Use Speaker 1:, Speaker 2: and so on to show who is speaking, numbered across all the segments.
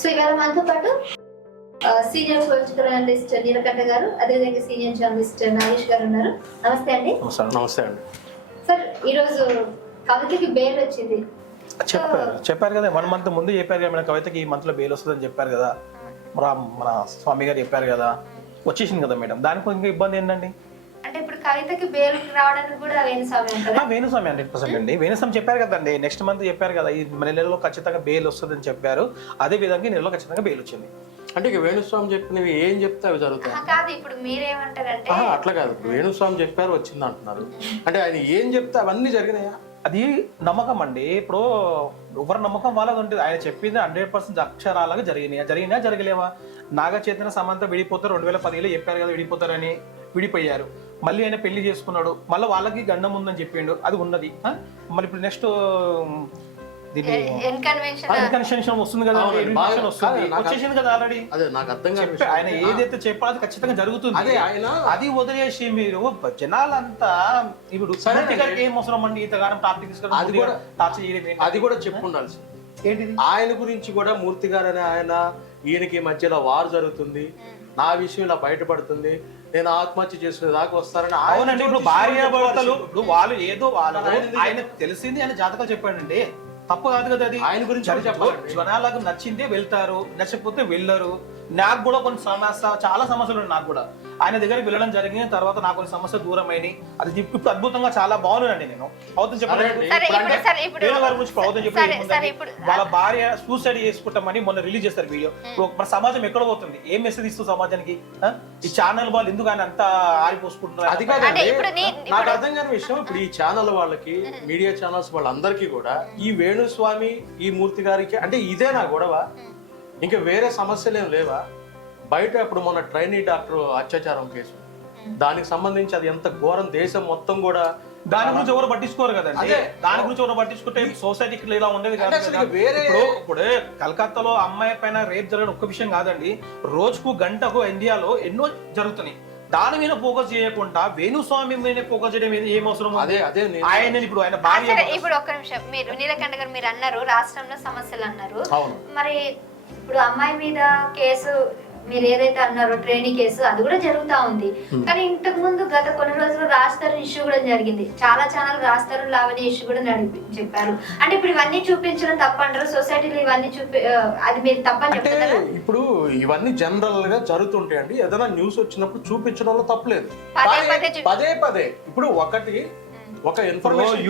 Speaker 1: So ఇవాళ మనతో పాటు సీనియర్ పొలిటికల్ అనలిస్ట్ నీలకంఠ గారు అదేవిధంగా సీనియర్ జర్నలిస్ట్ నాగేష్ గారు ఉన్నారు. నమస్తే అండి.
Speaker 2: నమస్తే అండి.
Speaker 1: సార్ ఈరోజు కవితకి బెయిల్ వచ్చింది.
Speaker 2: చెప్పారు చెప్పారు కదా వన్ మంత్ ముందు చెప్పారు కదా మన కవితకి ఈ మంత్లో బెయిల్ వస్తుందని చెప్పారు కదా. మన మన స్వామి గారు చెప్పారు కదా. వచ్చేసింది కదా మేడం. దానికి ఇంకా ఇబ్బంది ఏంటండి?
Speaker 1: కవితకి బెయిల్ రావడానికి కూడా వేణుస్వామి
Speaker 2: ఆ, వేణుస్వామి హండ్రెడ్ పర్సెంట్ అండి వేణుస్వామి చెప్పారు కదండి నెక్స్ట్ మంత్ చెప్పారు కదా ఈ నెలలో ఖచ్చితంగా బెయిల్ వస్తుందని చెప్పారు. అదే విధంగా నెలలో ఖచ్చితంగా బెయిల్ వచ్చింది.
Speaker 3: అంటే ఇక వేణుస్వామి చెప్పినవి ఏం చెప్తే అవి జరుగుతాయి?
Speaker 1: కాదు ఇప్పుడు మీరేమంటారంటే
Speaker 3: అట్లా కాదు. వేణుస్వామి చెప్పారు వచ్చింది అంటున్నారు. అంటే ఆయన ఏం చెప్తే అవన్నీ జరిగినాయా?
Speaker 2: అది నమ్మకం అండి. ఇప్పుడు ఎవరి నమ్మకం వాళ్ళది ఉంటుంది. ఆయన చెప్పింది హండ్రెడ్ పర్సెంట్ అక్షరాలుగా జరిగినాయా? జరిగినా జరగలేవా? నాగ చైతన్య సమంత విడిపోతారు రెండు వేల పదిలో చెప్పారు కదా విడిపోతారని విడిపోయారు. మళ్ళీ ఆయన పెళ్ళి చేసుకున్నాడు మళ్ళీ వాళ్ళకి గండం ఉందని చెప్పిండు అది ఉన్నది? మళ్ళీ ఇప్పుడు నెక్స్ట్ దీన్ని
Speaker 1: ఎన్కన్వెన్షన్
Speaker 2: కన్వెన్షన్ వస్తుంది కదా వస్తుంది.
Speaker 3: కాదు,
Speaker 2: వచ్చేసింది కదా ఆల్రెడీ
Speaker 3: అదే నాకు అర్థం విషయం.
Speaker 2: ఆయన ఏదైతే చెప్పాలో అది ఖచ్చితంగా జరుగుతుంది.
Speaker 3: అదే ఆయన
Speaker 2: అది వదిలేసి మీరు జనాలంతా ఇప్పుడు
Speaker 3: సరే
Speaker 2: మూర్తి గారికి ఏం అవసరం అండి? ఇంతగానం టాపిక్ తీసుకొని
Speaker 3: అది కూడా-
Speaker 2: చేయడం ఏంటి?
Speaker 3: అది కూడా చెప్పు ఉండాల్సి
Speaker 2: ఏంటిది?
Speaker 3: ఆయన గురించి కూడా మూర్తి గారు అనే ఆయన ఈయనకి మధ్యలో వార్ జరుగుతుంది. నా విషయం ఇలా బయటపడుతుంది. నేను ఆత్మహత్య చేసుకునే దాకా వస్తారని
Speaker 2: అవునండి ఇప్పుడు భార్య భర్తలు. ఇప్పుడు వాళ్ళు ఏదో వాళ్ళు
Speaker 3: ఆయన
Speaker 2: తెలిసింది ఆయన జాతకాలు చెప్పాడండి తప్పు కాదు కదా అది
Speaker 3: ఆయన గురించి చెప్పాలండి.
Speaker 2: జనాలకు నచ్చిందే వెళ్తారు నచ్చకపోతే వెళ్ళరు నాకు కూడా కొన్ని సమస్య చాలా సమస్యలు ఉన్నాయి నాకు కూడా. ఆయన దగ్గరికి వెళ్ళడం జరిగింది తర్వాత నాకు కొన్ని సమస్యలు దూరం అయినాయి అది ఇప్పుడు అద్భుతంగా చాలా బాగున్నానండి నేను. అవుతుంది చెప్పండి వాళ్ళ భార్య సూసైడ్ చేసుకుంటామని మొన్న రిలీజ్ చేస్తారు వీడియో ఇప్పుడు మన సమాజం ఎక్కడ పోతుంది? ఏం మెసేజ్ ఇస్తూ సమాజానికి? ఆ? ఈ ఛానల్ వాళ్ళు ఎందుకు ఆయన అంత ఆరిపోసుకుంటున్నారు?
Speaker 3: అది
Speaker 1: అంటే
Speaker 3: కాదండి నాకు
Speaker 1: ఇప్పుడు-
Speaker 3: అర్థం కాని విషయం ఇప్పుడు ఈ ఛానల్ వాళ్ళకి మీడియా ఛానల్స్ వాళ్ళందరికీ కూడా ఈ వేణుస్వామి ఈ మూర్తి గారికి అంటే ఇదే నా గొడవ ఇంకా వేరే సమస్యలు ఏం లేవా? బయట ఇప్పుడు మొన్న ట్రైనీ డాక్టర్ అత్యాచారం కేసు. దానికి సంబంధించి అది ఎంత ఘోరం దేశం మొత్తం కూడా
Speaker 2: దాని గురించి ఎవరు పట్టించుకోరు కదండి.
Speaker 3: అదే.
Speaker 2: దాని గురించి ఎవరు పట్టించుకుంటే సొసైటీకి ఇలా ఉండేది కాదు
Speaker 3: వేరే-
Speaker 2: ఇప్పుడు ఇప్పుడు కలకత్తాలో అమ్మాయి పైన రేప్ జరగడం ఒక్క విషయం కాదండి. రోజుకు గంటకు ఇండియాలో ఎన్నో జరుగుతున్నాయి. దాని మీద ఫోకస్ చేయకుండా వేణుస్వామి మీద ఫోకస్ చేయడం ఏం అవసరం?
Speaker 3: అదే అదే
Speaker 2: ఆయన ఇప్పుడు ఆయన
Speaker 1: ఇప్పుడు ఒక్క నిమిషం. మీరు నీలకంఠ గారు మీరు అన్నారు రాష్ట్రంలో సమస్యలు అన్నారు.
Speaker 3: అవును.
Speaker 1: మరి ఇప్పుడు అమ్మాయి మీద కేసు మీరు ఏదైతే అన్నారో ట్రైనింగ్ కేసు అది కూడా జరుగుతా ఉంది. కానీ ఇంతకు ముందు గత కొన్ని రోజులు రాస్తారు ఇష్యూ కూడా జరిగింది. చాలా ఛానల్ రాస్తారు లావణి ఇష్యూ కూడా నడిపి చెప్పారు. అంటే ఇప్పుడు ఇవన్నీ చూపించడం తప్పంటారు. సొసైటీలో ఇవన్నీ చూపి అది మీరు తప్పని
Speaker 3: అంటే
Speaker 1: చెప్తున్నారా?
Speaker 3: ఇప్పుడు ఇవన్నీ జనరల్గా జరుగుతుంటాయండి. ఏదైనా న్యూస్ వచ్చినప్పుడు చూపించడంలో తప్పలేదు
Speaker 1: పదే పదే.
Speaker 3: ఇప్పుడు ఒకటి ఒక ఇన్ఫర్మేషన్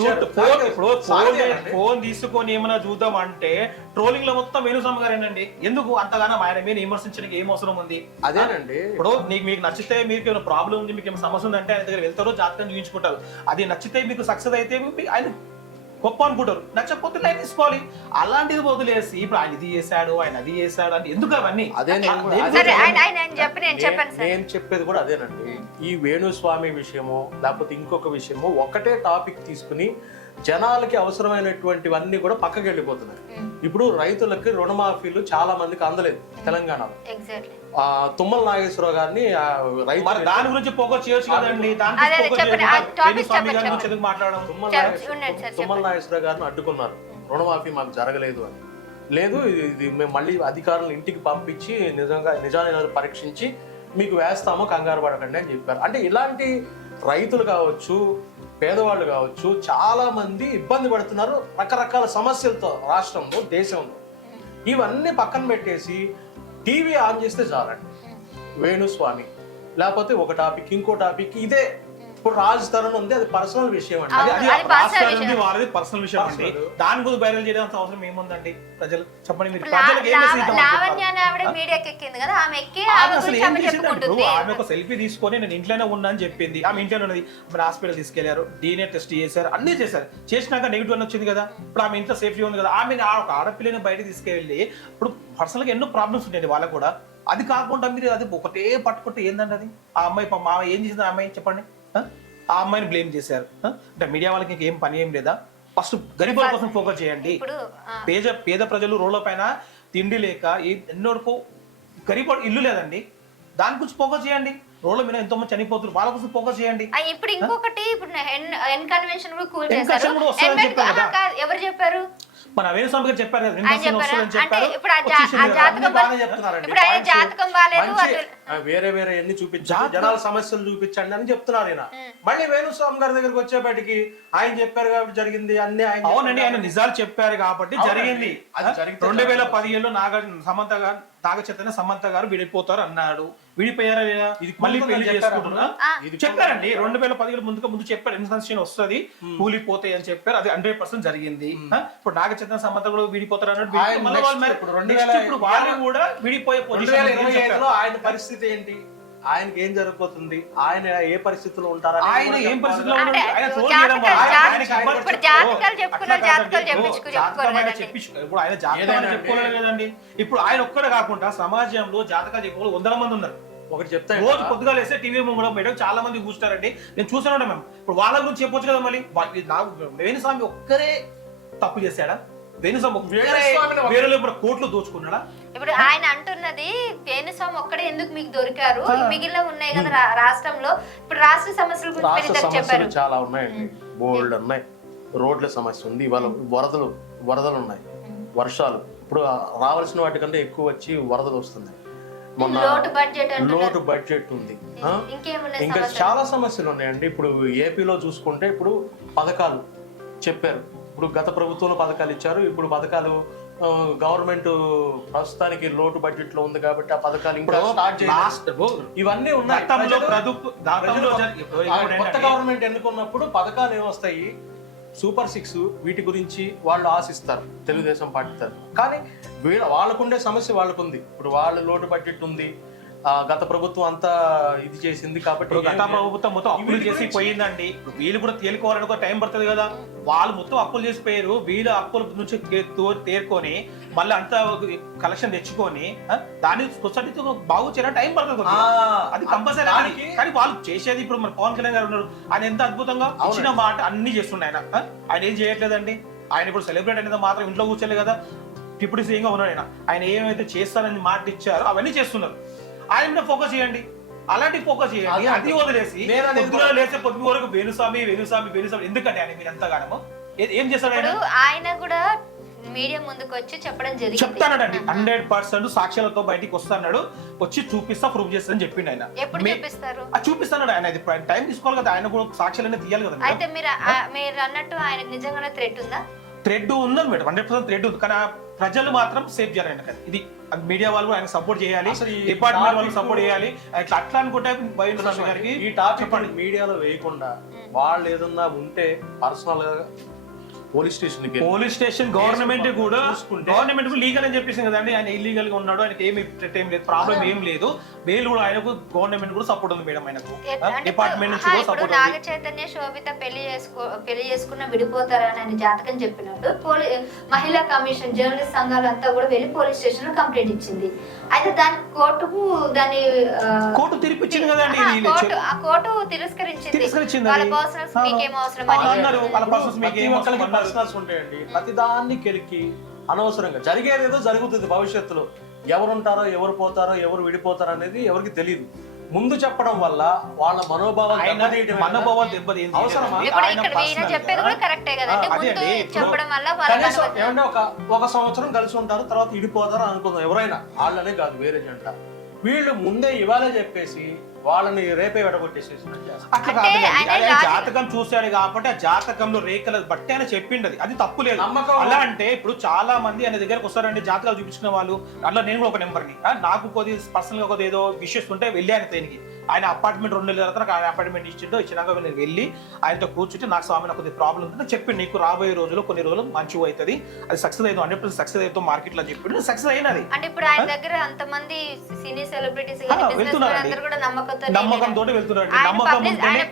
Speaker 2: ఫోన్ తీసుకొని ఏమైనా చూద్దాం అంటే ట్రోలింగ్లో మొత్తం వేణుస్వామి గారేనండి ఎందుకు అంతగానో ఆయన మీద విమర్శించడానికి ఏం అవసరం ఉంది?
Speaker 3: అదేనండి.
Speaker 2: ఇప్పుడు నీకు మీకు నచ్చితే మీకు ఏమైనా ప్రాబ్లం ఉంది మీకు ఏమైనా సమస్య ఉందంటే ఆయన దగ్గర వెళ్తారో జాతకం చూపించుకుంటారు అది నచ్చితే మీకు సక్సెస్ అయితే ఆయన గొప్ప అనుకుంటారు. నచ్చకపోతే లైన్ తీసుకోవాలి. అలాంటిది వదిలేసి ఇప్పుడు ఆయన ఇది చేశాడు ఆయన అది చేశాడు అని ఎందుకు అవన్నీ?
Speaker 3: అదే నేను కూడా-
Speaker 2: దేని
Speaker 3: అదే
Speaker 1: సరే
Speaker 3: నేను-
Speaker 1: ఆయన ఆయన ఆయన చెప్పి నేను చెప్పాను సార్.
Speaker 3: నేను చెప్పేది కూడా అదేనండి. ఈ వేణుస్వామి విషయము లేకపోతే ఇంకొక విషయము ఒకటే టాపిక్ తీసుకుని జనాలకి అవసరమైనటువంటివన్నీ కూడా పక్కకి వెళ్ళిపోతున్నాయి ఇప్పుడు రైతులకి రుణమాఫీలు చాలా మందికి అందలేదు తెలంగాణలో.
Speaker 1: ఎగ్జాక్ట్లీ
Speaker 3: ఆ, తుమ్మల నాగేశ్వరరావు గారిని ఆ, రైతు
Speaker 2: మరి దాని గురించి ఫోకస్ చేయొచ్చు కదండి.
Speaker 3: తుమ్మల
Speaker 1: చెప్ప-
Speaker 3: నాగేశ్వర-
Speaker 1: ఉండండి సార్,
Speaker 3: తుమ్మల నాగేశ్వరరావు గారిని అడ్డుకున్నారు. రుణమాఫీ మాకు జరగలేదు అని. లేదు ఇది- ఇది మేము మళ్ళీ అధికారులను ఇంటికి పంపించి నిజంగా నిజాన్ని పరీక్షించి మీకు వేస్తాము కంగారు పడకండి అని చెప్పారు. అంటే ఇలాంటి రైతులు కావచ్చు పేదవాళ్ళు కావచ్చు చాలా మంది ఇబ్బంది పడుతున్నారు రకరకాల సమస్యలతో రాష్ట్రంలో దేశంలో. ఇవన్నీ పక్కన పెట్టేసి టీవీ ఆన్ చేస్తే చాలండి. వేణుస్వామి. లేకపోతే ఒక టాపిక్ ఇంకో టాపిక్ ఇదే ఇప్పుడు రాజ్ తరుణ్ ఉంది అది పర్సనల్ విషయం అండి.
Speaker 2: అది. వాళ్ళది పర్సనల్ విషయం అండి. దాని గురించి వైరల్ చేయడానికి అవసరం ఏముందండి? ప్రజలు చెప్పండి మీరు. ప్రజలకు ఏం
Speaker 1: ఆమె
Speaker 2: ఒక సెల్ఫీ తీసుకొని నేను ఇంట్లోనే ఉన్నా అని చెప్పింది. ఆమె ఇంట్లోనే ఉన్నది. మన హాస్పిటల్ తీసుకెళ్ళారు. డీఎన్ఏ టెస్ట్ చేశారు. అన్ని చేశారు. చేసినాక నెగిటివ్ అని వచ్చింది కదా. ఇప్పుడు ఆమె ఇంట్లో సేఫ్టీ ఉంది కదా. ఆమె ఆ ఒక ఆడపిల్లని బయట తీసుకెళ్ళి ఇప్పుడు పర్సనల్గా ఎన్నో ప్రాబ్లమ్స్ ఉంటాయి వాళ్ళకు కూడా. అది కాకుండా మీరు అది ఒకటే పట్టుకుంటే ఏందండి అది? ఆ అమ్మాయి పాపం ఆమె ఏం చేసింది ఆ అమ్మాయి? చెప్పండి. ఆ? అమ్మాయిని బ్లేమ్ చేశారు? అంటే మీడియా వాళ్ళకి ఇంకేం పని ఏం లేదా? ఫస్ట్ గరీబుల కోసం ఫోకస్ చేయండి. పేద పేద ప్రజలు రోడ్ల పైన తిండి లేక ఏ- ఎన్నోడుకో గరీబ్ ఇల్లు లేదండి. దాని గురించి ఫోకస్ చేయండి. రోడ్ల మీద ఎంతో మంది చనిపోతున్నారు. వాళ్ళ కోసం ఫోకస్ చేయండి.
Speaker 1: ఇప్పుడు ఇంకొకటి ఇప్పుడు ఎన్ కన్వెన్షన్ కూడా కూల్ చేశారు. ఎవరు చెప్పారు?
Speaker 2: మన వేణుస్వామి గారు చెప్పారు కదా వస్తుందని చెప్పారు
Speaker 1: ఇప్పుడు ఆ జా-
Speaker 2: వచ్చేసింది
Speaker 1: ఆ
Speaker 2: కదా.
Speaker 1: జాతకం
Speaker 3: అన్ని బాగానే చెప్తున్నారండి.
Speaker 1: ఇప్పుడు ఆయన జాతకం బాగాలేదు
Speaker 3: మంచి,
Speaker 1: అసలు
Speaker 3: ఆ, వేరే వేరే ఎన్ని చూపించాలి జనాల సమస్యలు చూపించండి అని చెప్తున్నారు ఆయన మళ్ళీ వేణుస్వామి గారి దగ్గరికి వచ్చేపటికి ఆయన చెప్పారు కాబట్టి జరిగింది అన్ని ఆయన
Speaker 2: అవునండి ఆయన. నిజాలు చెప్పారు కాబట్టి
Speaker 3: అవునండి.
Speaker 2: జరిగింది
Speaker 3: అది జరిగితే
Speaker 2: రెండు వేల. పదిహేడులో నాగ సమంత గారు నాగ చైతన్య సమంత గారు విడిపోతారు అన్నాడు విడిపోయారా లేదా?
Speaker 3: ఇది
Speaker 2: మళ్ళీ
Speaker 3: పెళ్ళి
Speaker 2: చేసుకుంటున్నా చెప్పారండి. రెండు వేల పదిహేడు ముందుగా ముందు చెప్పారు. ఇన్సన్షన్ వస్తుంది? కూలిపోతాయి అని చెప్పారు. అది హండ్రెడ్ పర్సెంట్ జరిగింది? ఇప్పుడు నాగ చైతన్య సమంత కూడా విడిపోతారు మళ్ళీ వాళ్ళు కూడా విడిపోయే పొజిషన్
Speaker 3: ఆయన పరిస్థితి ఏంటి? ఆయనకి ఏం జరగబోతుంది ఆయన ఏ పరిస్థితిలో ఉంటారు
Speaker 2: ఆయన ఏం పరిస్థితిలో
Speaker 1: అంటే
Speaker 2: ఉన్నాడు? ఆయన ట్రోల్
Speaker 1: జాతకాలు-
Speaker 2: చేయడం వల్ల
Speaker 1: జాతకాలు-
Speaker 2: ఆయనకి ఇబ్బంది
Speaker 1: ఇప్పుడు. జాతకాలు జాతకాలు
Speaker 2: ఆయన
Speaker 1: కదండి.
Speaker 2: చెప్పించుకో- ఇప్పుడు ఆయన జాతకం
Speaker 3: ఏదైనా
Speaker 2: ఆయన చెప్పుకోలేదు కదండి. ఇప్పుడు ఆయన ఒక్కడే కాకుండా సమాజంలో జాతకాలు చెప్పుకోవాలి. వందల మంది ఉన్నారు.
Speaker 3: ఒకటి చెప్తా
Speaker 2: రోజు పొద్దుగా లేస్తే టీవీ ముందు మేడం చాలా మంది కూర్చుంటారండి నేను చూసాను మేము ఇప్పుడు వాళ్ళ గురించి చెప్పొచ్చు కదా మళ్ళీ? నాకు వేణుస్వామి ఒక్కరే తప్పు చేశాడా? వేణుస్వామి వేరే కోట్లు దోచుకున్నాడా?
Speaker 1: ఇప్పుడు ఆయన అంటున్నది వేణుస్వామి ఒక్కడే ఎందుకు మీకు దొరికారు? మిగిలిన ఉన్నాయి కదా రా- రాష్ట్రంలో. ఇప్పుడు రాష్ట్ర సమస్యల గురించి చెప్పారు.
Speaker 3: చాలా ఉన్నాయండి. బోల్డ్ ఉన్నాయి రోడ్ల సమస్య ఉంది. ఇవాళ వరదలు వరదలు ఉన్నాయి. వర్షాలు. ఇప్పుడు రావాల్సిన వాటికంటే ఎక్కువ వచ్చి వరదలు వస్తున్నాయి. మొన్న
Speaker 1: లోటు బడ్జెట్
Speaker 3: ఉంది. ఇంకా చాలా సమస్యలు ఉన్నాయండి. ఇప్పుడు ఏపీలో చూసుకుంటే ఇప్పుడు పథకాలు చెప్పారు. ఇప్పుడు గత ప్రభుత్వంలో పథకాలు ఇచ్చారు. ఇప్పుడు పథకాలు గవర్నమెంట్ ప్రస్తుతానికి లోటు బడ్జెట్లో ఉంది కాబట్టి ఆ పథకాలు ఇంకా స్టార్ట్ ఇవన్నీ ఉన్నాయి. కొత్త గవర్నమెంట్ ఎన్నుకున్నప్పుడు పథకాలు ఏమొస్తాయి? సూపర్ సిక్స్ వీటి గురించి వాళ్ళు ఆశిస్తారు తెలుగుదేశం పార్టీ కానీ వీళ్ళ వాళ్ళకుండే సమస్య వాళ్ళకుంది. ఇప్పుడు వాళ్ళు లోటు బడ్జెట్ ఉంది గత ప్రభుత్వం అంతా ఇది చేసింది కాబట్టి
Speaker 2: ఇప్పుడు గత ప్రభుత్వం మొత్తం అప్పులు చేసి పోయిందండి. ఇప్పుడు వీళ్ళు కూడా తేలికోవాలని కూడా టైం పడుతుంది కదా. వాళ్ళు మొత్తం అప్పులు చేసి పోయారు వీళ్ళు అప్పుల నుంచి తేరుకొని మళ్ళీ అంతా కలెక్షన్ తెచ్చుకొని దాన్ని సొసైటీతో బాగు చేయడం టైం పడుతుంది. అది కంపల్సరీ కానీ వాళ్ళు చేసేది ఇప్పుడు మన పవన్ కళ్యాణ్ గారు ఉన్నారు. ఆయన ఎంత అద్భుతంగా ఇచ్చిన మాట అన్ని చేస్తుండే ఆయన? ఆయన ఏం చేయట్లేదండి. ఆయన ఇప్పుడు సెలబ్రేట్ అనేది మాత్రం ఇంట్లో కూర్చోలే కదా. డిప్యూటీ సీఎంగా ఉన్నాడు ఆయన. ఆయన ఏమైతే చేస్తారని మాట ఇచ్చారో అవన్నీ చేస్తున్నారు. ఆయన మీద ఫోకస్ చేయండి. అలాంటి ఫోకస్ చేయండి.
Speaker 3: అదే
Speaker 2: వదిలేసి పొద్దున లేస్తే పొద్దు వరకు వేణుస్వామి వేణుస్వామి వేణుస్వామి ఎందుకండి ఆయన మీరు ఎంతగానో ఏ- ఏం చేస్తాడు ఆయన?
Speaker 1: కూడా మీడియా ముందుకు వచ్చి చెప్పడం జరిగింది.
Speaker 2: చెప్తానండి హండ్రెడ్ పర్సెంట్ సాక్ష్యాలతో బయటికి వస్తాడు వచ్చి చూపిస్తా ప్రూవ్ చేస్తానని చెప్పిండు ఆయన.
Speaker 1: ఎప్పుడు చూపిస్తారు?
Speaker 2: చూపిస్తాడు ఆయన. ఇది టైం తీసుకోవాలి కదా. ఆయన కూడా సాక్ష్యాలన్నీ తీయాలి కదా
Speaker 1: అయితే మీరు ఆ- మీరు అన్నట్టు ఆయన నిజంగానే థ్రెట్ ఉందా?
Speaker 2: థ్రెడ్ ఉందని మేడం? హండ్రెడ్ పర్సెంట్ థ్రెడ్ ఉంది. కానీ ప్రజలు మాత్రం సేఫ్ చేయాలి ఆయన ఇది మీడియా వాళ్ళు ఆయన సపోర్ట్ చేయాలి. డిపార్ట్మెంట్ వాళ్ళు సపోర్ట్ చేయాలి. అట్లా అట్లా అనుకుంటే స్వామి గారికి
Speaker 3: ఈ టాపిక్ మీడియాలో వేయకుండా వాళ్ళు ఏదన్నా ఉంటే పర్సనల్గా పోలీస్ స్టేషన్కి
Speaker 2: పోలీస్ స్టేషన్ గవర్నమెంట్ కూడా గవర్నమెంట్ లీగల్ అని చెప్పేసింది కదండి. ఆయన ఇల్లీగల్గా ఉన్నాడు. ఆయనకి ఏమి ఏం లేదు ప్రాబ్లం ఏం లేదు. బెయిల్ కూడా ఆయనకు గవర్నమెంట్ కూడా సపోర్ట్ ఉంది మేడం ఆయనకు డిపార్ట్మెంట్ నుంచి కూడా సపోర్ట్ ఉంది
Speaker 1: నాగ చైతన్య శోభిత పెళ్ళి చేసుకో పెళ్ళి చేసుకున్న విడిపోతారని ఆయన జాతకం చెప్పినప్పుడు పోలీ మహిళా కమిషన్ జర్నలిస్ట్ సంఘాలంతా కూడా వెళ్ళి పోలీస్ స్టేషన్లో కంప్లైంట్ ఇచ్చింది అయితే దాని కోర్టుకు దాని
Speaker 2: కోర్టు తీర్పు ఇచ్చింది కదండి
Speaker 1: కోర్టు ఆ కోర్టు తిరస్కరించింది
Speaker 2: తిరస్కరించింది
Speaker 1: వాళ్ళ. పర్సనల్స్. మీకేం అవసరం
Speaker 2: అన్నారు. వాళ్ళ పర్సనల్స్ మీకు అవసరం.
Speaker 3: పర్సనల్స్ ఉంటాయండి ప్రతి దాన్ని కెలికి అనవసరంగా జరిగేది ఏదో జరుగుతుంది భవిష్యత్తులో ఎవరు ఉంటారో ఎవరు పోతారో ఎవరు విడిపోతారో అనేది ఎవరికి తెలియదు ముందు చెప్పడం వల్ల వాళ్ళ మనోభావం అవసరమా?
Speaker 1: చెప్పేది. కూడా కరెక్టే కదండి ముందు చెప్పడం వల్ల మనోభావం-
Speaker 3: ఏమంటే ఒక ఒక సంవత్సరం కలిసి ఉంటారు తర్వాత ఇడిపోతారు అనుకుందాం. ఎవరైనా వాళ్ళనే కాదు వేరే జంట. వీళ్ళు ముందే ఇవాళే చెప్పేసి వాళ్ళని రేపే వెడగొట్టేసేసినట్టు
Speaker 1: అంటే ఆయన రాజ-
Speaker 2: జాతకం చూశాడు కాబట్టి ఆ జాతకంలో రేఖలు బట్టి ఆయన చెప్పిండది. అది తప్పు లేదు.
Speaker 3: నమ్మకం.
Speaker 2: అలా అంటే ఇప్పుడు చాలా మంది ఆయన దగ్గరకు వస్తారండి జాతకాలు చూపించుకునే వాళ్ళు. అట్లా నేను కూడా ఒక నెంబర్ని. నాకు కొద్ది పర్సనల్గా కొద్ది ఏదో విషయస్ ఉంటే వెళ్ళి ఆయన దేనికి? ఆయన అపార్ట్మెంట్ రెండు నెలల తర్వాత నాకు ఆయన అపార్ట్మెంట్ ఇచ్చిండో. ఇచ్చినాక నేను వెళ్ళి ఆయనతో కూర్చుంటే నాకు స్వామి నాకు కొద్ది ప్రాబ్లం ఉంది చెప్పి నీకు రాబోయే రోజులు కొన్ని రోజులు మంచి అవుతుంది. అది సక్సెస్ అయ్యింది హండ్రెడ్ పర్సెంట్ సక్సెస్ అవుతుంది మార్కెట్లో చెప్పిండు సక్సెస్ అయినది.
Speaker 1: అంటే ఇప్పుడు ఆయన దగ్గర అంతమంది సినీ సెలబ్రిటీస్ నమ్మకంతో
Speaker 2: నమ్మకం తోటి వెళ్తున్నాడు
Speaker 1: ఆయన
Speaker 2: నమ్మకం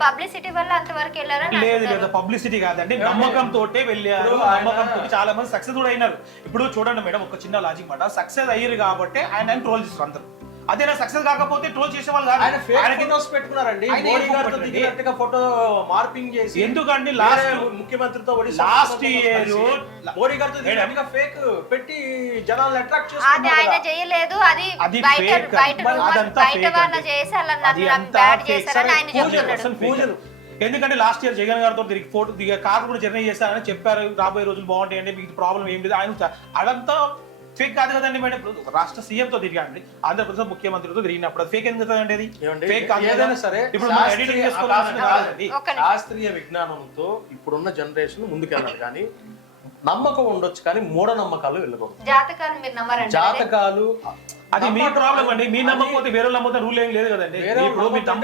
Speaker 1: పబ్లిసిటీ వల్ల అంతవరకు వెళ్ళారా?
Speaker 2: లేదు లేదు. పబ్లిసిటీ కాదండి. నమ్మకం తోటే వెళ్ళారు. నమ్మకం తోటి చాలా మంది సక్సెస్ కూడా అయినారు. ఇప్పుడు చూడండి మేడం ఒక చిన్న లాజిక్ మాట. సక్సెస్ అయ్యారు కాబట్టి ఆయన ట్రోల్ చేస్తారు అందరు. అదే సక్సెస్ కాకపోతే ట్రోల్ చేసే వాళ్ళు కాదు.
Speaker 3: ఆయన ఫేక్
Speaker 2: ఆయనకి
Speaker 3: ఫోటోస్ పెట్టుకున్నారండి. మోడీ గారితో? దిగినట్టుగా ఫోటో మార్పింగ్ చేసి
Speaker 2: ఎందుకండి? లాస్ట్
Speaker 3: ముఖ్యమంత్రితో
Speaker 2: లాస్ట్ ఇయర్
Speaker 3: మోడీ గారితో దిగినట్టుగా ఫేక్ పెట్టి జనాలను అట్రాక్ట్
Speaker 1: అది ఆయన
Speaker 3: చేస్తున్నారు
Speaker 1: చేయలేదు. అది బయట. బయట బయట వాళ్ళ నన్ను బ్యాడ్. చేశారని ఆయన చెప్తున్నాడు
Speaker 3: పూజలు
Speaker 2: ఎందుకంటే లాస్ట్ ఇయర్ జగన్ గారితో తిరిగి ఫోటో దిగ కార్ కూడా జర్నీ చేస్తారని చెప్పారు. రాబోయే రోజులు బాగుంటాయండి మీకు ప్రాబ్లం ఏం లేదు. ఆయన అదంతా ఫేక్ కాదు కదండి మేడం? ఇప్పుడు రాష్ట్ర సీఎం తో తిరిగాండి ఆంధ్రప్రదేశ్ ముఖ్యమంత్రితో తిరిగినప్పుడు ఫేక్ ఎందుకు కదండి అది? ఫేక్ కాదు కదా?
Speaker 3: ఏదైనా సరే
Speaker 2: ఇప్పుడు మనం
Speaker 3: శాస్త్రీయ-
Speaker 2: ఎడిటింగ్
Speaker 3: విజ్ఞానంతో ఇప్పుడున్న జనరేషన్ ముందుకెళ్ళాలి కానీ నమ్మకం ఉండొచ్చు కానీ మూఢనమ్మకాలు వెళ్ళకూడదు.
Speaker 1: జాతకాలు మీరు నమ్మరండి.
Speaker 3: జాతకాలు
Speaker 2: అది మీ ప్రాబ్లం అండి. మీ నమ్మకపోతే వేరే నమ్మకం రూల్ ఏం లేదు కదండి. ఇప్పుడు
Speaker 3: మొత్తం.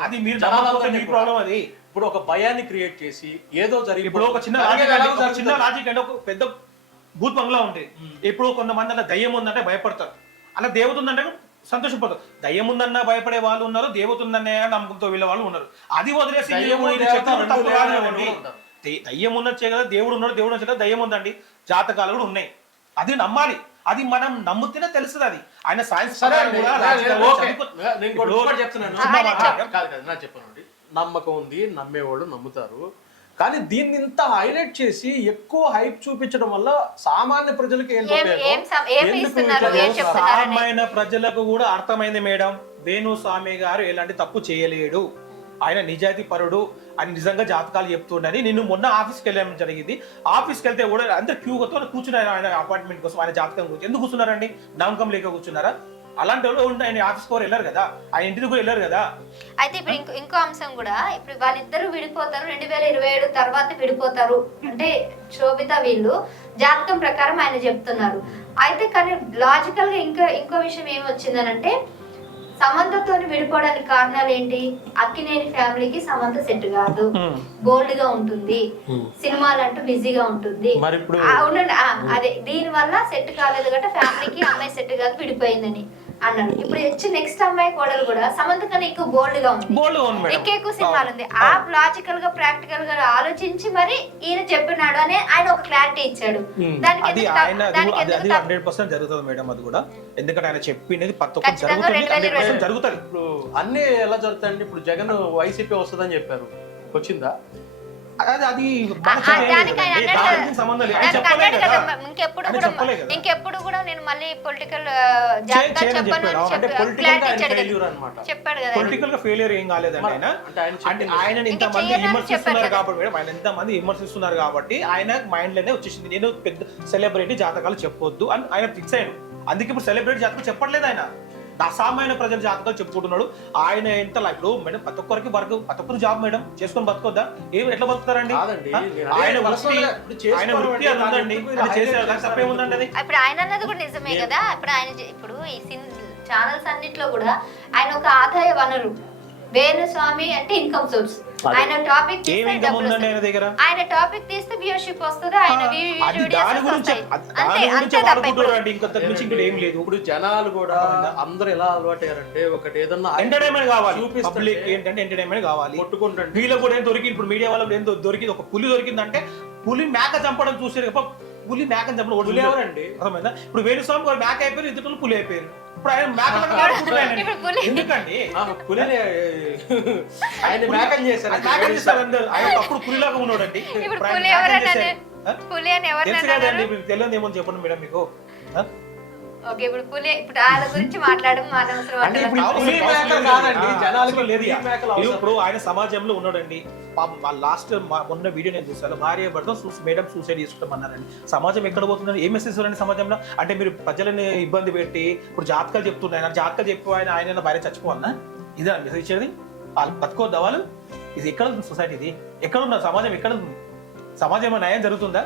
Speaker 2: అది మీరు నమ్మకపోతే మీ. ప్రాబ్లం అది.
Speaker 3: ఇప్పుడు ఒక భయాన్ని క్రియేట్ చేసి ఏదో జరిగి
Speaker 2: ఇప్పుడు ఒక చిన్న లాజిక్ అండి, ఒక చిన్న లాజిక్ అంటే ఒక పెద్ద భూత్ బంగ్లా ఉంటుంది ఇప్పుడు కొంతమంది అలా దయ్యం ఉందంటే భయపడతారు. అలా దేవత ఉందంటే సంతోషపడతారు. దయ్యం ఉందన్న భయపడే వాళ్ళు ఉన్నారు దేవత ఉందనే నమ్మకంతో వీళ్ళ వాళ్ళు ఉన్నారు. అది వదిలేసి దయ్యం ఉన్నచ్చే కదా దేవుడు ఉన్నాడు దేవుడు వచ్చే కదా దయ్యం ఉందండి. జాతకాలు కూడా ఉన్నాయి. అది నమ్మాలి. అది మనం నమ్ముతేనే తెలుస్తుంది అది. ఆయన సైన్స్ కూడా
Speaker 3: చెప్తున్నాను. నమ్మకం ఉంది నమ్మేవాళ్ళు నమ్ముతారు. కానీ దీన్ని ఇంత హైలైట్ చేసి ఎక్కువ హైప్ చూపించడం వల్ల సామాన్య ప్రజలకు ఏంటి
Speaker 1: ఏం-
Speaker 3: ఉపయోగం?
Speaker 1: ఏం సం- ఏం
Speaker 3: ఎందుకు
Speaker 1: ఇస్తున్నారు?
Speaker 3: ఇట్లా
Speaker 1: ఏం
Speaker 3: చేస్తున్నారు?
Speaker 1: చెప్తున్నారు?
Speaker 2: సామాన్య ప్రజలకు కూడా అర్థమైంది మేడం వేణు స్వామి గారు ఎలాంటి తప్పు చేయలేడు ఆయన నిజాయితీ పరుడు ఆయన నిజంగా జాతకాలు చెప్తుండని నేను మొన్న ఆఫీస్కి వెళ్ళడం జరిగింది ఆఫీస్కి వెళ్తే కూడా అందరు క్యూతో కూర్చున్నారు ఆయన అపార్ట్మెంట్ కోసం ఆయన జాతకం గురించి ఎందుకు కూర్చున్నారండి నమ్మకం లేక కూర్చున్నారా అలాంటి వాళ్ళు ఉంటే ఆయన ఆఫీస్ కూడా వెళ్ళారు కదా. ఆ ఇంటికి కూడా వెళ్ళారు కదా.
Speaker 1: అయితే ఇప్పుడు ఇంకో ఇంకో అంశం కూడా ఇప్పుడు వాళ్ళిద్దరు విడిపోతారు రెండు వేల ఇరవై ఏడు తర్వాత విడిపోతారు. అంటే శోభిత వీళ్ళు జాతకం ప్రకారం ఆయన చెప్తున్నారు. అయితే కానీ లాజికల్గా ఇంకా ఇంకో విషయం ఏం వచ్చిందనంటే సమంతతో విడిపోవడానికి కారణాలు ఏంటి అక్కినేని ఫ్యామిలీకి సమంత సెట్ కాదు. బోల్డ్గా ఉంటుంది. సినిమాలు అంటూ బిజీగా ఉంటుంది. ఆ, అదే. దీని వల్ల సెట్ కాలేదు కాబట్టి ఫ్యామిలీకి అమ్మాయి సెట్ కాదు విడిపోయిందని. అన్నారు ఇప్పుడు వచ్చి నెక్స్ట్ అమ్మాయి కోడలు కూడా సమంత కన్నా ఎక్కువ బోల్డ్గా ఉంది
Speaker 2: బోల్డ్ ఉంది మేడం.
Speaker 1: ఎక్కువ ఎక్కువ సినిమాలు ఉంది ఆ లాజికల్గా ప్రాక్టికల్గా ఆలోచించి మరి ఈయన చెప్పినాడు అని ఆయన ఒక క్లారిటీ ఇచ్చాడు. దానికి?
Speaker 2: హండ్రెడ్ పర్సెంట్ జరుగుతుంది మేడం అది కూడా. ఎందుకంటే ఆయన పర్సెంట్ జరుగుతుంది.
Speaker 3: ఇప్పుడు అన్ని ఎలా జరుగుతాయండి ఇప్పుడు జగన్ వైసీపీ వస్తుందని చెప్పారు. వచ్చిందా?
Speaker 1: ఇంకెప్పుడు కూడా. ఇంకెప్పుడు నేను మళ్ళీ పొలిటికల్ జాతకాలు చెప్పను
Speaker 2: చెప్పాడు.
Speaker 3: పొలిటికల్
Speaker 1: కదా.
Speaker 2: గా ఫెయిలియర్ ఏం కాలేదండి ఆయన.
Speaker 3: అంటే ఆయన
Speaker 2: ఇంతమంది
Speaker 1: చేయనని
Speaker 2: విమర్శిస్తున్నారు కాబట్టి ఆయన ఎంతమంది విమర్శిస్తున్నారు కాబట్టి ఆయన మైండ్లోనే వచ్చేసింది. నేను పెద్ద సెలబ్రిటీ జాతకాలు చెప్పొద్దు అని ఆయన ఫిక్స్ అయ్యాడు. అందుకే ఇప్పుడు సెలబ్రిటీ జాతకాలు చెప్పట్లేదు ఆయన. నా సామాన్య ప్రజల జాతకాలు చెప్పుకుంటున్నాడు. ఆయన ఎంత ఇప్పుడు మేడం ప్రతి ఒక్కరికి వర్క్ ప్రతి ఒక్కరు జాబ్ మేడం. చేసుకొని బతుకోద్దా? ఏం ఎట్లా బతుకుతారండి? ఆయన వృత్తి ఆయన వృత్తి
Speaker 3: అంటే
Speaker 2: అది ఉందండి.
Speaker 3: దాన్ని ఎందుకు
Speaker 2: అది చేసే
Speaker 3: highlight
Speaker 2: దానికి తప్పేముందండి అది
Speaker 1: ఇప్పుడు ఆయన అన్నది కూడా నిజమే కదా? ఇప్పుడు ఆయన ఇప్పుడు ఈ సిన్ ఛానల్స్ అన్నిట్లో కూడా ఆయన ఒక ఆదాయ వనరు. వేణుస్వామి అంటే ఇన్కమ్ సోర్స్. ఆయన టాపిక్
Speaker 2: ఏం ఇన్కమ్ ఉందండి. ఆయన దగ్గర?
Speaker 1: ఆయన టాపిక్ తీస్తే వ్యూషిప్ వస్తుంది ఆయన
Speaker 2: అది దాని గురించి దాని గురించి ఇంకొంత మించి ఇంకోటి ఏం లేదు.
Speaker 3: ఇప్పుడు జనాలు కూడా అందరూ ఎలా అలవాటయ్యారంటే ఒకటి ఏదన్నా
Speaker 2: ఎంటర్టైన్మెంట్ కావాలి. పబ్లిక్ ఏంటంటే ఎంటర్టైన్మెంట్ కావాలి.
Speaker 3: కొట్టుకుంటుంటే
Speaker 2: వీళ్ళకి కూడా ఏం దొరికింది? ఇప్పుడు మీడియా వాళ్ళకి ఏం దొరికింది? ఒక పులి దొరికిందంటే పులి మేక చంపడం చూసారు తప్ప పులి మేకని చంపడం
Speaker 3: పులి. ఎవరండి?
Speaker 2: అర్థమైందా? ఇప్పుడు వేణుస్వామి గారు మేక అయిపోయారు ఇద్దరు పులి అయిపోయారు. ఇప్పుడు ఆయన. ఎందుకండి?
Speaker 3: పులిని చేశారు.
Speaker 2: అందరూ. ఆయన ఒకప్పుడు పులిలాగా ఉన్నాడండి.
Speaker 1: ఇప్పుడు పులి ఎవరన్నా అని ఎవరు
Speaker 2: తెలుసు కదండి మీకు తెలియదు ఏమో చెప్పండి మేడం మీకు. ఆ?
Speaker 1: ఓకే ఇప్పుడు పులి ఇప్పుడు వాళ్ళ గురించి మాట్లాడడం.
Speaker 3: ఇప్పుడు
Speaker 2: ఆయన సమాజంలో ఉన్నాడండి. లాస్ట్ మొన్న వీడియో నేను చూసాను భార్య భర్త మేడం సూసైడ్ చేసుకుంటామన్నారండి. సమాజం ఎక్కడ పోతుందని ఏం మెసేజ్ అండి సమాజంలో? అంటే మీరు ప్రజలని ఇబ్బంది పెట్టి ఇప్పుడు జాతకాలు చెప్తున్నాయి. జాతకాలు చెప్పు ఆయన ఆయన భార్య చచ్చిపోవాలన్నా ఇదే మెసేజ్ ఇచ్చేది? వాళ్ళు బతుకోద్దా వాళ్ళు? ఇది ఎక్కడ ఉంది సొసైటీ ఇది? ఎక్కడ ఉన్న సమాజం ఎక్కడ ఉంది? సమాజం ఏమైనా న్యాయం జరుగుతుందా?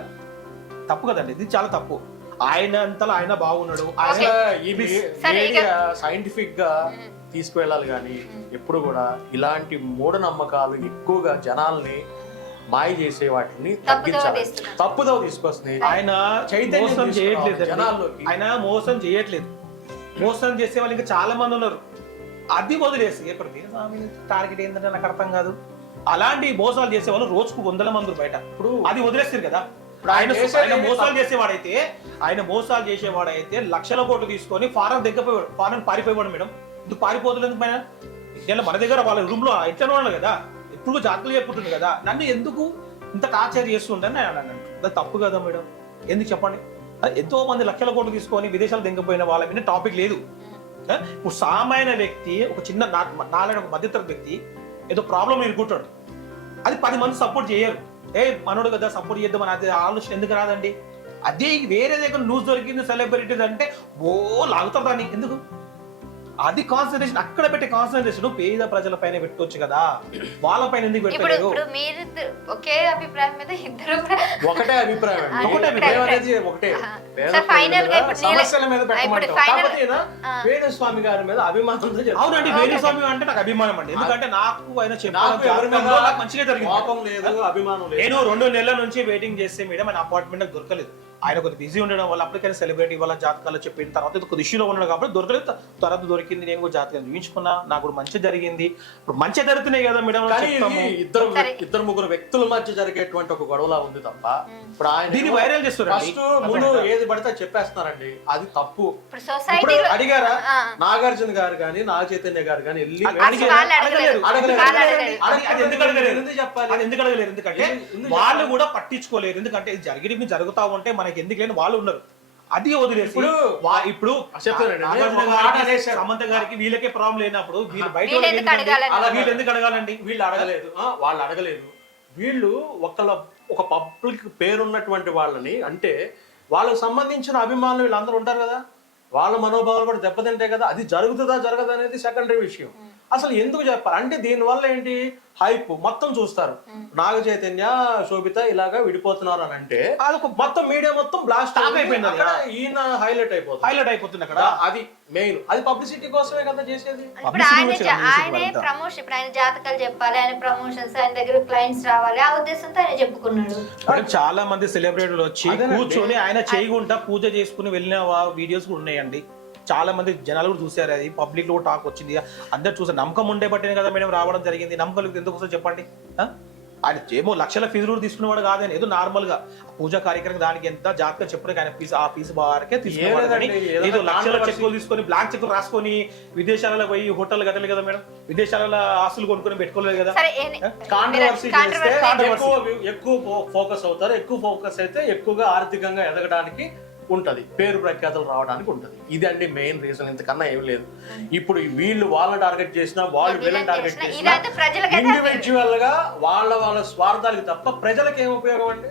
Speaker 2: తప్పు కదండి. ఇది చాలా తప్పు. ఆయన అంతలో ఆయన బాగున్నాడు. ఆయన
Speaker 3: సైంటిఫిక్గా తీసుకువెళ్ళాలి కానీ ఎప్పుడు కూడా ఇలాంటి మూఢనమ్మకాలు ఎక్కువగా జనాల్ని మాయ చేసే వాటిని తగ్గించాలి. తప్పుదోవ తీసుకొస్తుంది
Speaker 2: ఆయన మోసం చేయట్లేదు
Speaker 3: జనాల్లోకి.
Speaker 2: ఆయన మోసం చేయట్లేదు. మోసం చేసే వాళ్ళు ఇంకా చాలా మంది ఉన్నారు. అది వదిలేసి ఇప్పుడు వీరస్వామి టార్గెట్ ఏంటంటే నాకు అర్థం కాదు. అలాంటి మోసాలు చేసే వాళ్ళు రోజుకు వందల మంది బయట.
Speaker 3: ఇప్పుడు
Speaker 2: అది వదిలేస్తారు కదా. ఇప్పుడు ఆయన
Speaker 3: ఆయన
Speaker 2: మోసాలు. చేసేవాడైతే ఆయన మోసాలు చేసేవాడైతే లక్షల కోట్లు తీసుకొని ఫారెన్ దగ్గర ఫారెన్ పారిపోయాడు మేడం. ఎందుకు పారిపోతుంది పైన నేను మన దగ్గర వాళ్ళ రూమ్లో ఎట్లా ఉన్నాను కదా ఎప్పుడు జాగ్రత్తలు చెప్పుతుంది కదా. నన్ను ఎందుకు ఇంత టార్చర్ చేస్తుందని నేను అన్నాను అది తప్పు కదా మేడం. ఎందుకు చెప్పండి? అది ఎంతో మంది లక్షల కోట్లు తీసుకొని విదేశాలు దింకపోయిన వాళ్ళ మీద టాపిక్ లేదు. ఇప్పుడు సామాన్య వ్యక్తి ఒక చిన్న నా- ఒక మధ్యతరగతి వ్యక్తి ఏదో ప్రాబ్లం ఎదుర్కొంటాడు. అది పది మంది సపోర్ట్ చేయరు. ఏ మనోడు కదా సపోర్ట్ చేద్దాం అని అది ఆలోచన ఎందుకు రాదండి? అదే వేరే దగ్గర న్యూస్ దొరికింది సెలబ్రిటీస్ అంటే ఓ లాగుతారు దాన్ని. ఎందుకు? అది కాన్సన్ట్రేషన్ అక్కడ పెట్టే కాన్సన్ట్రేషన్ పేద ప్రజల పైన పెట్టుకోవచ్చు కదా. వాళ్ళ పైన ఎందుకు
Speaker 1: ఇప్పుడు
Speaker 2: పెట్టలేదు?
Speaker 1: ఇప్పుడు మీరు ఒకే అభిప్రాయం మీద ఇద్దరు
Speaker 3: ఒకటే అభిప్రాయం అండి.
Speaker 2: ఒకటే
Speaker 3: అభిప్రాయం. అనేది ఒకటే
Speaker 1: ఆహా.
Speaker 3: పేద
Speaker 1: సార్, final గా
Speaker 3: ప్రజల
Speaker 1: ఇప్పుడు నీలే-
Speaker 3: సమస్యల మీద
Speaker 1: ఇప్పుడు
Speaker 3: పెట్టమంటాం
Speaker 1: final-
Speaker 3: కాకపోతే ఈయన. వేణుస్వామి గారి మీద అభిమానంతో చెప్తారు.
Speaker 2: అవునండి వేణు స్వామి అంటే నాకు అభిమానం అండి. ఎందుకంటే నాకు ఆయన
Speaker 3: నాకు
Speaker 2: చెప్పాను
Speaker 3: ఎవరి మీద
Speaker 2: జాతకంలో నాకు మంచిగా జరిగింది.
Speaker 3: కోపం లేదు అభిమానం లేదు.
Speaker 2: నేను రెండు నెలల నుంచి వెయిటింగ్ చేస్తే మేడం ఆయన అపార్ట్మెంట్ నాకు దొరకలేదు. ఆయన కొద్దిగా బిజీ ఉండడం వల్ల అప్పటికైనా సెలబ్రిటీ వాళ్ళ జాతకాలు చెప్పిన తర్వాత ఇది కొద్ది ఇష్యూలో ఉన్నాడు కాబట్టి దొరకలేదు. తర్వాత దొరికింది నేను కూడా జాతకం చూపించుకున్నా. నాకు కూడా మంచి జరిగింది. ఇప్పుడు మంచి జరుగుతున్నాయి కదా మేడం
Speaker 3: ఇద్దరు. ఇద్దరు ముగ్గురు వ్యక్తుల మధ్య జరిగేటువంటి ఒక గొడవలా ఉంది తప్ప ఇప్పుడు ఆయన
Speaker 2: దీన్ని వైరల్
Speaker 3: ముందు ఏది పడితే అది చెప్పేస్తున్నారండి. అది తప్పు.
Speaker 1: ఇప్పుడు
Speaker 3: అడిగారా. నాగార్జున గారు కానీ నాగ చైతన్య గారు కానీ వెళ్ళి
Speaker 1: అడగలేదు.
Speaker 2: ఎందుకు
Speaker 3: చెప్పాలి?
Speaker 2: ఎందుకు అడగలేరు ఎందుకంటే
Speaker 3: ఎందుకు
Speaker 2: వాళ్ళు? కూడా పట్టించుకోలేరు ఎందుకంటే ఇది జరిగి జరుగుతా ఉంటే మనకి ఎందుకు లేని వాళ్ళు ఉన్నారు అది వదిలేసి
Speaker 3: ఇప్పుడు
Speaker 2: వా-. నాగార్జున గారికి. సమంత గారికి వీళ్ళకే ప్రాబ్లం లేనప్పుడు వీళ్ళు బయట
Speaker 1: వీళ్ళు
Speaker 2: వాళ్ళకి
Speaker 1: ఎందుకు
Speaker 2: ఎందుకండి?
Speaker 1: అడగాలని?
Speaker 2: అలా వీళ్ళు ఎందుకు అడగాలండి
Speaker 3: వీళ్ళు అడగలేదు ఆ, వాళ్ళు అడగలేదు వీళ్ళు ఒకళ్ళ ఒక పబ్లిక్ పేరున్నటువంటి వాళ్ళని అంటే వాళ్ళకి సంబంధించిన అభిమానులు వీళ్ళందరూ ఉంటారు కదా వాళ్ళ మనోభావాలు కూడా దెబ్బతింటాయి కదా అది జరుగుతుందా జరగదు అనేది సెకండరీ విషయం అసలు ఎందుకు చెప్పాలి? అంటే దీనివల్ల ఏంటి? హైప్. మొత్తం చూస్తారు. నాగ చైతన్య శోభిత ఇలాగా విడిపోతున్నారు అని అంటే
Speaker 2: అదొక
Speaker 3: మొత్తం మీడియా మొత్తం బ్లాస్ట్
Speaker 2: అయిపోయింది.
Speaker 3: ఈయన హైలైట్ అయిపోతుంది.
Speaker 2: హైలైట్ అయిపోతుంది అక్కడ.
Speaker 3: అది మెయిన్ అది పబ్లిసిటీ కోసమే కదా చేసేది?
Speaker 1: ఇప్పుడు
Speaker 2: Publicity
Speaker 1: ఆయన ఆయనే ప్రమోషన్ ఇప్పుడు ఆయన జాతకాలు చెప్పాలి ఆయన ప్రమోషన్స్ ఆయన దగ్గర క్లయింట్స్ రావాలి. ఆ ఉద్దేశంతో ఆయన చెప్పుకున్నాడు.
Speaker 2: చాలా మంది సెలబ్రిటీలు వచ్చి. కూర్చొని ఆయన చేయకుండా పూజ చేసుకుని వెళ్ళిన వీడియోస్ కూడా ఉన్నాయండి. చాలా మంది జనాలు కూడా చూసారు అది పబ్లిక్లో టాక్ వచ్చింది. అందరు చూసారు నమ్మకం ఉండే బట్టినే కదా మేడం రావడం జరిగింది. నమ్మకం ఎందుకు వస్తుందో చెప్పండి? ఆ? ఆయన ఏమో లక్షల ఫీజు కూడా తీసుకునేవాడు కాదని ఏదో నార్మల్గా. పూజా కార్యక్రమం దానికి ఎంత జాతకం చెప్పడానికి ఆయన ఫీజు ఆ ఫీజు బాగారికే తీసుకునేవాడు ఏదో లక్షల. చెక్కులు తీసుకొని బ్లాక్ చెక్కులు రాసుకొని విదేశాలలో పోయి హోటల్ కట్టలేదు కదా మేడం. విదేశాలలో ఆస్తులు కొనుక్కొని పెట్టుకోలేదు కదా.
Speaker 3: కాంట్రవర్సీ చేస్తే ఎక్కువ ఫోకస్ అవుతారు. ఎక్కువ ఫోకస్ అయితే ఎక్కువగా ఆర్థికంగా ఎదగడానికి ఉంటది. పేరు ప్రఖ్యాతలు రావడానికి ఉంటది. ఇది అండి మెయిన్ రీజన్ ఇంతకన్నా ఏం లేదు. ఇప్పుడు వీళ్ళు వాళ్ళని టార్గెట్ చేసినా వాళ్ళు వీళ్ళని టార్గెట్
Speaker 1: చేసినా,
Speaker 3: చేసినా
Speaker 1: ఇదంతా ప్రజలకైతే
Speaker 3: ఇండివిజువల్గా వాళ్ళ వాళ్ళ స్వార్థాలకు తప్ప ప్రజలకు ఏం ఉపయోగం అండి?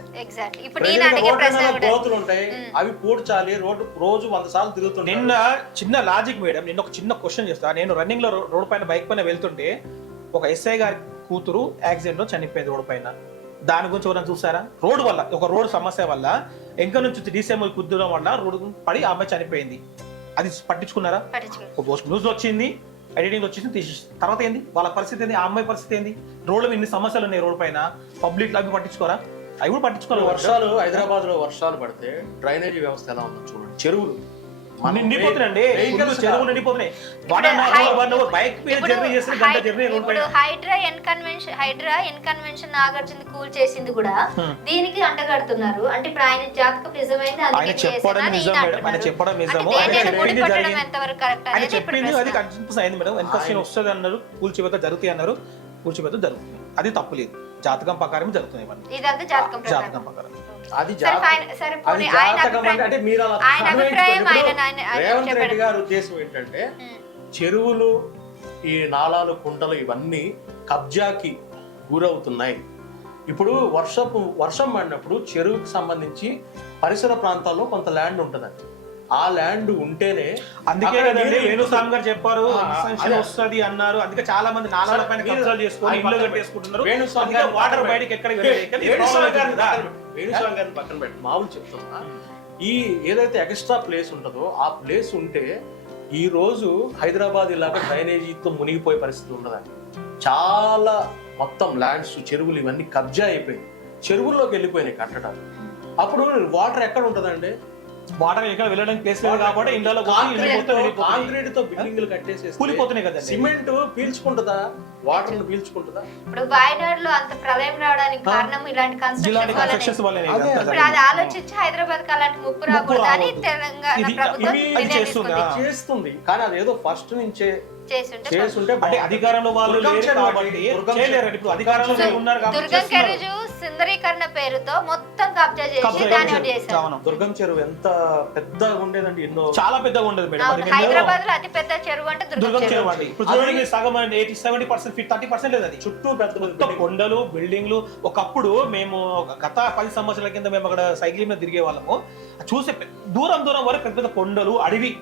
Speaker 3: కోతులు ఉంటాయి అవి పూడ్చాలి రోడ్డు రోజు వంద సార్లు తిరుగుతుంటాయి.
Speaker 2: నిన్న చిన్న లాజిక్ మేడం నిన్న ఒక చిన్న క్వశ్చన్ చేస్తా. నేను రన్నింగ్లో రోడ్ పైన బైక్ పైన వెళ్తుంటే ఒక ఎస్ఐ గారి కూతురు యాక్సిడెంట్లో చనిపోయింది రోడ్ పైన. దాని గురించి ఎవరైనా చూసారా? రోడ్ వల్ల ఒక రోడ్ సమస్య వల్ల ఎంక నుంచి డీసీఎం కుద్దడం వల్ల రోడ్ పడి ఆ అమ్మాయి చనిపోయింది. అది పట్టించుకున్నారా? న్యూస్ వచ్చింది ఎడిటింగ్ వచ్చేసి తీసేసి తర్వాత ఏంది? వాళ్ళ పరిస్థితి ఏంది? ఆ అమ్మాయి పరిస్థితి ఏంది? రోడ్ల ఇన్ని సమస్యలు ఉన్నాయి రోడ్ పైన పబ్లిక్ అవి పట్టించుకోరా? అవి కూడా పట్టించుకోవాలి
Speaker 3: వర్షాలు హైదరాబాద్లో వర్షాలు పడితే డ్రైనేజీ వ్యవస్థ ఎలా ఉందో చూడండి. చెరువులు.
Speaker 2: నిండిపోతున్నాయండి నిండిపోతున్నాయి. బైక్ మీద జర్నీ గంట జర్నీ
Speaker 1: ఇప్పుడు Hydraa N convention Hydraa N convention Nagarjuna cool చేసింది కూడా. దీనికి అంటగడుతున్నారు. అంటే ఇప్పుడు ఆయన జాతకం నిజమైంది అందుకే
Speaker 2: చెప్పడం నిజం మేడం. ఆయన. చెప్పడం ఆయన చెప్పింది చెప్పింది అది అయింది మేడం. వస్తుంది అన్నారు కూల్చిపోతే జరుగుతాయి అన్నారు కూల్చిపోతే జరుగుతుంది. అది తప్పు లేదు. జాతకం ప్రకారం. జరుగుతుంది
Speaker 1: జాతకం ప్రకారం.
Speaker 3: అది రేవంత్
Speaker 1: చెప్పడం.
Speaker 3: రెడ్డి గారి ఉద్దేశం ఏంటంటే. చెరువులు ఈ నాలాలు కుంటలు ఇవన్నీ కబ్జాకి గురవుతున్నాయి. ఇప్పుడు వర్షపు వర్షం పడినప్పుడు చెరువుకి సంబంధించి పరిసర ప్రాంతాల్లో కొంత ల్యాండ్ ఉంటదండి ఆ ల్యాండ్ ఉంటేనే
Speaker 2: అందుకే వేణుస్వామి గారు చెప్పారు. వస్తది అన్నారు. అందుకే చాలా మంది నాలాల పైన చేసుకొని ఇల్లు కట్టేసుకుంటున్నారు. వాటర్ బయటకి ఎక్కడ
Speaker 3: వేణుస్వామి గారిని పక్కన పెట్టి మామూలు చెప్తున్నా ఈ ఏదైతే ఎక్స్ట్రా ప్లేస్ ఉంటుందో ఆ ప్లేస్ ఉంటే ఈ రోజు హైదరాబాద్ ఇలాగ డ్రైనేజీతో మునిగిపోయే పరిస్థితి ఉండదండి. చాలా మొత్తం ల్యాండ్స్ చెరువులు ఇవన్నీ కబ్జా అయిపోయింది చెరువుల్లోకి వెళ్ళిపోయినాయి కట్టడాలు. అప్పుడు వాటర్ ఎక్కడ ఉంటుందండి?
Speaker 2: వాటర్ ఎక్కడ వెళ్ళడానికి ప్లేస్ లేదు కాబట్టి వెళ్ళిపోతున్నాయి.
Speaker 3: కాంక్రీట్తో బిల్డింగ్లు కట్టేసేసి
Speaker 2: కూలిపోతున్నాయి కదండి.
Speaker 3: సిమెంట్ పీల్చుకుంటుందా? వాటర్ను పీల్చుకుంటుందా?
Speaker 1: ఇప్పుడు వాయనాడ్లో అంత ప్రళయం రావడానికి కారణం ఇలాంటి
Speaker 2: ఇలాంటి
Speaker 1: కన్స్ట్రక్షన్
Speaker 2: కన్స్ట్రక్షన్స్ వల్లనే
Speaker 3: అదే,
Speaker 1: ఇప్పుడు అది. ఆలోచించి హైదరాబాద్కి అలాంటి ముప్పు రాకూడదు అని
Speaker 2: రావద్దు.
Speaker 1: తెలంగాణ ప్రభుత్వం
Speaker 2: అది చేస్తుందా?
Speaker 3: కానీ అదేదో ఫస్ట్ నుంచే
Speaker 1: చేస్తుంటే
Speaker 3: చేస్తుంటే
Speaker 2: అంటే అధికారంలో వాళ్ళు లేరు కాబట్టి చేయలేరు. ఇప్పుడు అధికారంలో ఉన్నారు కాబట్టి
Speaker 1: దుర్గం
Speaker 2: చేస్తున్నారు.
Speaker 1: కెరజు సుందరీకరణ పేరుతో మొత్తం కబ్జా చేసి
Speaker 2: చేశారు.
Speaker 3: దుర్గం చెరువు ఎంత పెద్దగా ఉండేదండి ఎన్నో
Speaker 2: చాలా పెద్దగా ఉండదు మేడం.
Speaker 1: హైదరాబాద్లో అతి పెద్ద చెరువు అంటే దుర్గం చెరువు.
Speaker 2: అండి. ఇప్పుడు చూడండి సగం eighty seventy percent thirty percent లేదు అది.
Speaker 3: చుట్టూ పెద్ద
Speaker 2: కొండలు బిల్డింగ్లు. ఒకప్పుడు మేము ఒక గత పది సంవత్సరాల కింద మేము అక్కడ సైకిల్ మీద తిరిగే వాళ్ళము. చూసే పెద్ద- దూరం దూరం వరకు పెద్ద పెద్ద కొండలు అడవి.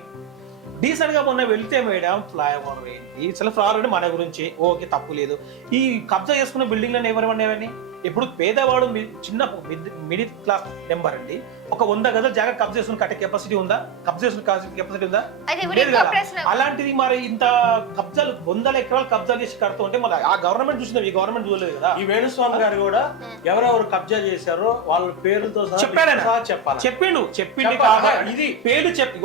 Speaker 2: డీసెంట్గా మొన్న వెళ్తే మేడం ఫ్లైఓవర్ ఏంటి సెల్ఫ్ ఫ్లవర్ మన గురించి. ఓకే తప్పు లేదు. ఈ కబ్జా చేసుకున్న బిల్డింగ్లను ఎవరు ఉండేవని ఇప్పుడు పేదవాడు మీ- చిన్న మిడిల్ క్లాస్ నెంబర్ అండి. ఒక వంద గదులు జాగా కబ్జా చేసుకుని కట్టే కెపాసిటీ ఉందా? కబ్జా చేసుకుని కెపాసిటీ ఉందా? అలాంటిది మరి ఇంత కబ్జాలు వందల ఎకరాలు కబ్జాలు చేసి కడుతూ ఉంటే మరి ఆ గవర్నమెంట్ చూసింది? ఈ గవర్నమెంట్ చూడలేదు కదా.
Speaker 3: ఈ వేణుస్వామి గారు కూడా ఎవరెవరు కబ్జా చేశారో వాళ్ళ పేర్లతో? సహా చెప్పాలి.
Speaker 2: చెప్పిండు చెప్పిండు.
Speaker 3: ఇది
Speaker 2: పేరు చెప్పి.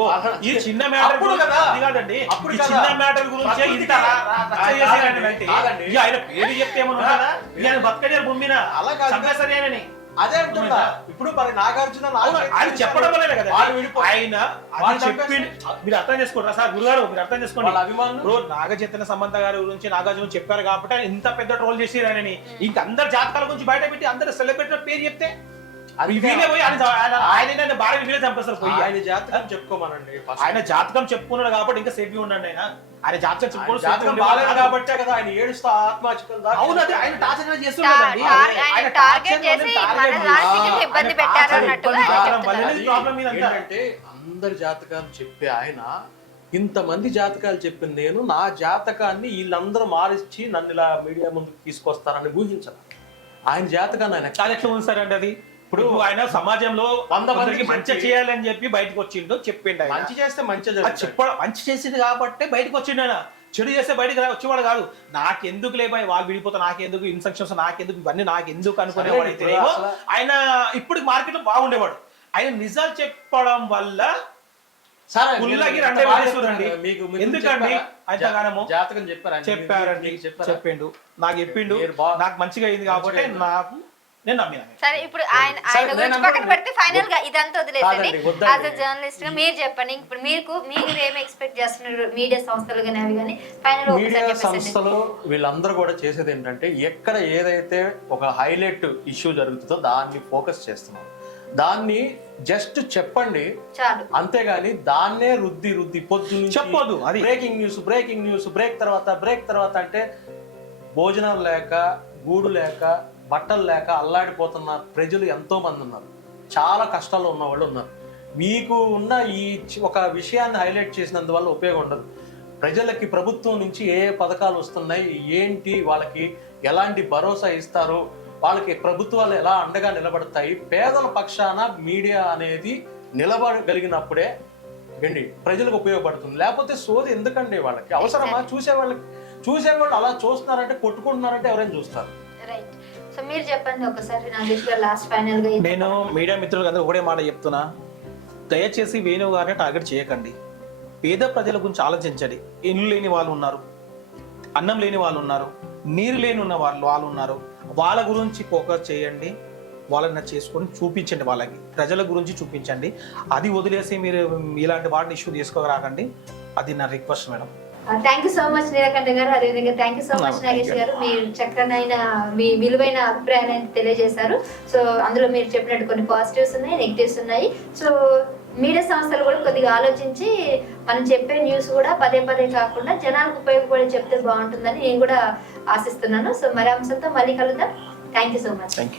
Speaker 2: ఈ చిన్న మ్యాటర్
Speaker 3: అప్పుడు కదా.
Speaker 2: అది కాదండి.
Speaker 3: అప్పుడు.
Speaker 2: చిన్న మ్యాటర్ గురించి ఇంత ఆయన పేరు చెప్తే ఏమన్నా బతకడే భూమిన
Speaker 3: అలా కాదు.
Speaker 2: చంపేస్తారేనని
Speaker 3: అదే అంటున్నా. ఇప్పుడు మరి నాగార్జున
Speaker 2: ఆయన చెప్పడం వల్లే కదా. ఆయన అది చెప్పిండు. మీరు అర్థం చేసుకోండి. సార్ గురుగారు మీరు అర్థం చేసుకోండి.
Speaker 3: అభిమానులు?
Speaker 2: నాగచైతన్య సమంత గారి గురించి నాగార్జున చెప్పారు కాబట్టి ఆయన ఇంత పెద్ద ట్రోల్ చేసి ఆయనని. ఇంకా అందరు జాతకాల గురించి బయట పెట్టి అందరు సెలబ్రిటీ పేరు చెప్తే ఆయన ఆయన- ఆయన భార్య వీళ్ళే చంపేస్తారు పోయి.
Speaker 3: ఆయన జాతకం చెప్పుకోమనండి.
Speaker 2: ఆయన జాతకం చెప్పుకున్నాడు కాబట్టి ఇంకా సేఫ్ ఉండండి ఆయన. ఆయన జాతకం చెప్పుకోవడం
Speaker 3: జాతకం బాగాలేదు కాబట్టే కదా ఆయన ఏడుస్తా ఆత్మహత్యలు దాకా.
Speaker 2: అవును అది ఆయన టార్చర్
Speaker 1: ఆయన టార్గెట్ చేసి మన ఇబ్బంది పెట్టారు అన్నట్టుగా
Speaker 2: ప్రాబ్లం.
Speaker 3: ఏంటంటే అందరి జాతకాలు చెప్పే ఆయన ఇంతమంది జాతకాలు చెప్పిన నేను నా జాతకాన్ని వీళ్ళందరూ మారిచ్చి నన్ను ఇలా మీడియా ముందుకు తీసుకొస్తారని ఊహించను. ఆయన జాతకాన్ని ఆయన
Speaker 2: చాలా ఎట్లా ఉంది సార్ అంటే అది. ఇప్పుడు ఆయన సమాజంలో
Speaker 3: వంద మందికి
Speaker 2: కొందరికి మంచి చేయాలని చెప్పి బయటకు వచ్చిండు చెప్పిండు ఆయన.
Speaker 3: మంచి చేస్తే మంచి
Speaker 2: అది చెప్పడం మంచి చేసింది కాబట్టి బయటకు వచ్చిండు ఆయన చెడు చేస్తే బయటకు రా- వచ్చేవాడు కాదు నాకెందుకు లేబాయి వాళ్ళు విడిపోతా నాకెందుకు ఇన్ఫెక్షన్స్ నాకెందుకు ఇవన్నీ నాకెందుకు అనుకునేవాడు
Speaker 3: సరే, ఇప్పుడు
Speaker 2: అయితేనేమో
Speaker 3: అసలు-
Speaker 2: ఆయన ఇప్పుడు మార్కెట్లో బాగుండేవాడు ఆయన నిజాలు చెప్పడం వల్ల
Speaker 3: సరే
Speaker 2: పుల్లకి
Speaker 3: మీరు
Speaker 2: రెండే
Speaker 3: ఇంత బాగా
Speaker 2: వేసేస్తురండి.
Speaker 3: చెప్తున్నారు. మీకు మీకు
Speaker 2: ఎందుకండి
Speaker 3: చెప్పారా?
Speaker 2: అంతగానము?
Speaker 3: జా- జాతకం చెప్పారా
Speaker 2: చెప్పారండి
Speaker 3: మీకు చెప్పారా?
Speaker 2: చెప్పిండు నాకు చెప్పిండు
Speaker 3: మీరు
Speaker 2: నాకు మంచిగా అయింది కాబట్టి
Speaker 3: మంచిగా అయింది.
Speaker 2: నాకు నేను నమ్మిన
Speaker 1: సరే ఇప్పుడు ఆయన ఆయన గురించి పక్కన పెడితే ఫైనల్గా ఇదంతా వదిలేసండి. యాజ్ అ జర్నలిస్ట్గా మీరు చెప్పండి. ఇప్పుడు మీకు మీరు ఏం ఎక్స్పెక్ట్ చేస్తున్నారు? మీడియా సంస్థలు కానీ అవి కానీ? ఫైనల్
Speaker 3: మీడియా సంస్థలు వీళ్ళందరూ కూడా చేసేది ఏంటంటే ఎక్కడ ఏదైతే ఒక హైలైట్ ఇష్యూ జరుగుతుందో దాన్ని ఫోకస్ చేస్తున్నారు దాన్ని జస్ట్ చెప్పండి.
Speaker 1: చాలు.
Speaker 3: అంతేగాని దాన్నే రుద్ది రుద్ది పొద్దు
Speaker 2: చెప్పొద్దు, అది.
Speaker 3: Breaking news breaking news break తర్వాత బ్రేక్ తర్వాత అంటే భోజనం లేక గూడు లేక బట్టలు లేక అల్లాడిపోతున్న ప్రజలు ఎంతో మంది ఉన్నారు. చాలా కష్టాల్లో ఉన్న వాళ్ళు ఉన్నారు. మీకు ఉన్న ఈ ఒక విషయాన్ని హైలైట్ చేసినందువల్ల ఉపయోగం ఉండదు. ప్రజలకి ప్రభుత్వం నుంచి ఏ ఏ పథకాలు వస్తున్నాయి ఏంటి వాళ్ళకి ఎలాంటి భరోసా ఇస్తారు వాళ్ళకి ప్రభుత్వాలు ఎలా అండగా నిలబడతాయి పేదల పక్షాన మీడియా అనేది నిలబడగలిగినప్పుడే ఏంటి ప్రజలకు ఉపయోగపడుతుంది. లేకపోతే సోది ఎందుకండి వాళ్ళకి? అవసరమా? చూసే వాళ్ళకి చూసేవాళ్ళు అలా చూస్తున్నారంటే కొట్టుకుంటున్నారంటే ఎవరైనా చూస్తారు?
Speaker 1: రైట్ సో మీరు చెప్పండి ఒకసారి నాగేష్ గారు లాస్ట్ ఫైనల్గా
Speaker 2: నేను మీడియా మిత్రులకు అందరూ ఒకటే మాట చెప్తున్నా. దయచేసి వేణు గారిని టార్గెట్ చేయకండి. పేద ప్రజల గురించి ఆలోచించండి. ఇల్లు లేని వాళ్ళు ఉన్నారు. అన్నం లేని వాళ్ళు ఉన్నారు. నీరు లేని ఉన్న వాళ్ళు వాళ్ళు ఉన్నారు. వాళ్ళ గురించి ఫోకస్ చేయండి. వాళ్ళని చేసుకొని చూపించండి వాళ్ళకి. ప్రజల గురించి చూపించండి. అది వదిలేసి మీరు ఇలాంటి వాటిని ఇష్యూ తీసుకోరాకండి అది నా request madam
Speaker 1: thank you so much Neelakanta garu. అదేవిధంగా thank you so much Nagesh. Garu. మీరు చక్కనైన మీ విలువైన అభిప్రాయాన్ని తెలియజేశారు. సో అందులో మీరు చెప్పినట్టు కొన్ని పాజిటివ్స్ ఉన్నాయి నెగిటివ్స్ ఉన్నాయి. సో మీడియా సంస్థలు కూడా కొద్దిగా ఆలోచించి మనం చెప్పే న్యూస్ కూడా పదే పదే కాకుండా జనాలకు ఉపయోగపడి చెప్తే బాగుంటుందని నేను కూడా ఆశిస్తున్నాను. సో మరి అంశంతో మళ్ళీ కలుద్దాం. Thank you so much